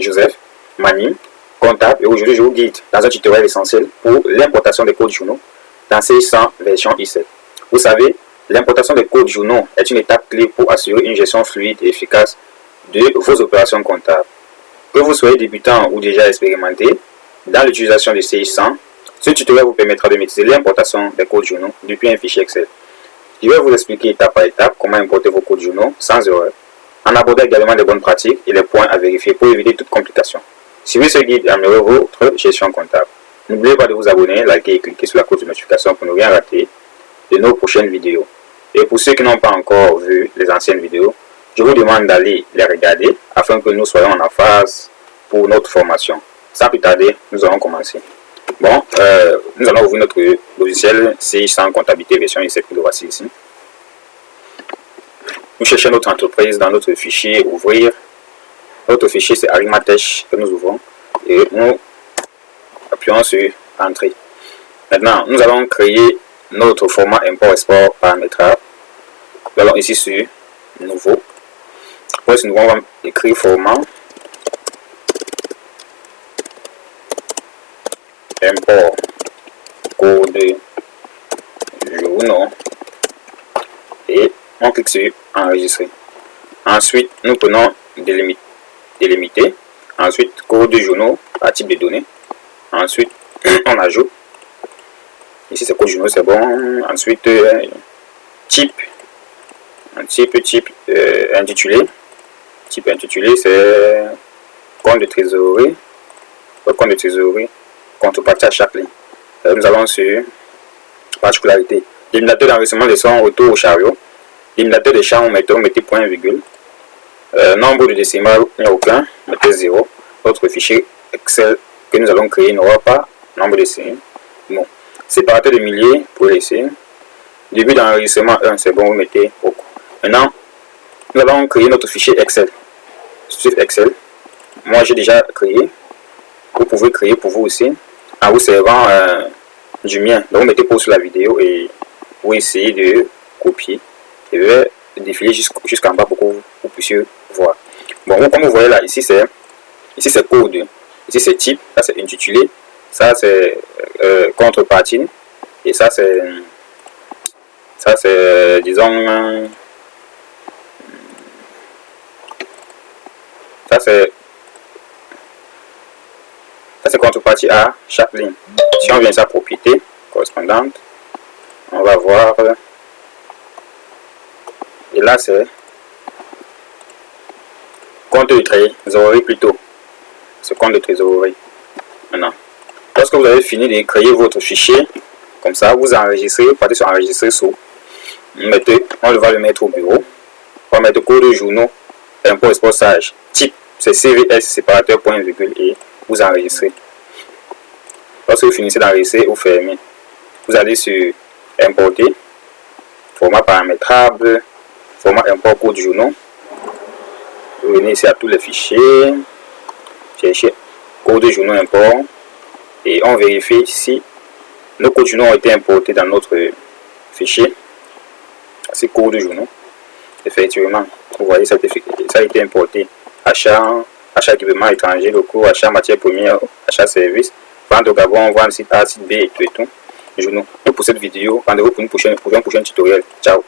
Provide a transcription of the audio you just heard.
Joseph Mani, comptable, et aujourd'hui je vous guide dans un tutoriel essentiel pour l'importation des codes journaux dans CI100 version i7. Vous savez, l'importation des codes journaux est une étape clé pour assurer une gestion fluide et efficace de vos opérations comptables. Que vous soyez débutant ou déjà expérimenté dans l'utilisation de CI100, ce tutoriel vous permettra de maîtriser l'importation des codes journaux depuis un fichier Excel. Je vais vous expliquer étape par étape comment importer vos codes journaux sans erreur, en abordant également les bonnes pratiques et les points à vérifier pour éviter toute complication. Suivez ce guide et améliorez votre gestion comptable. N'oubliez pas de vous abonner, liker et cliquer sur la cloche de notification pour ne rien rater de nos prochaines vidéos. Et pour ceux qui n'ont pas encore vu les anciennes vidéos, je vous demande d'aller les regarder afin que nous soyons en phase pour notre formation. Sans plus tarder, nous allons commencer. Bon, nous allons ouvrir notre logiciel CI100 comptabilité version i7 que le voici ici. Nous cherchons notre entreprise dans notre fichier ouvrir. Notre fichier c'est Arimatech que nous ouvrons et nous appuyons sur entrée. Maintenant, nous allons créer notre format import-export paramétrable. Nous allons ici sur nouveau. Après, nous allons écrire format import code journaux et on clique sur enregistrer. Ensuite, nous prenons délimiter. Ensuite, code journaux à type de données. Ensuite, on ajoute. Ici, c'est code journaux, c'est bon. Ensuite, type intitulé. Type intitulé, c'est compte de trésorerie. Compte de trésorerie, contrepartie à chaque ligne. Nous allons sur particularité. Délimitateur d'enregistrement des sons retour au chariot. Délimitateur des champs, mettez point virgule. Nombre de décimales, il n'y a aucun, mettez 0. Notre fichier Excel que nous allons créer n'aura pas nombre de signes. Bon. Séparateur de milliers, pour laisser. Début d'enregistrement 1, c'est bon, vous mettez beaucoup. Maintenant, nous allons créer notre fichier Excel. Sur Excel, moi j'ai déjà créé. Vous pouvez créer pour vous aussi en vous servant du mien. Donc, vous mettez pause sur la vidéo et vous essayez de copier. Je vais défiler jusqu'en bas pour que vous puissiez voir. Bon, comme vous voyez là, ici c'est code, ici c'est type, ça c'est intitulé, ça c'est contrepartie et ça c'est disons ça c'est contrepartie à chaque ligne. Si on vient sa propriété correspondante, on va voir et là c'est compte de trésorerie plutôt. Ce compte de trésorerie. Maintenant, lorsque vous avez fini de créer votre fichier, comme ça, vous enregistrez, vous partez sur enregistrer sous. On va le mettre au bureau. On va mettre code journaux, import export sage. Type, c'est CVS, séparateur, point virgule et vous enregistrez. Lorsque vous finissez d'enregistrer, vous fermez. Vous allez sur importer, format paramétrable, format import code journaux. Vous venez ici à tous les fichiers, cherchez code journaux import et on vérifie si nos codes journaux ont été importés dans notre fichier. C'est code journaux. Effectivement, vous voyez, ça a été importé. Achat équipement étranger, locaux, achat matières premières, achat service, vente au Gabon, vente site A, site B et tout. Journaux. Et pour cette vidéo, rendez-vous pour un prochain tutoriel. Ciao.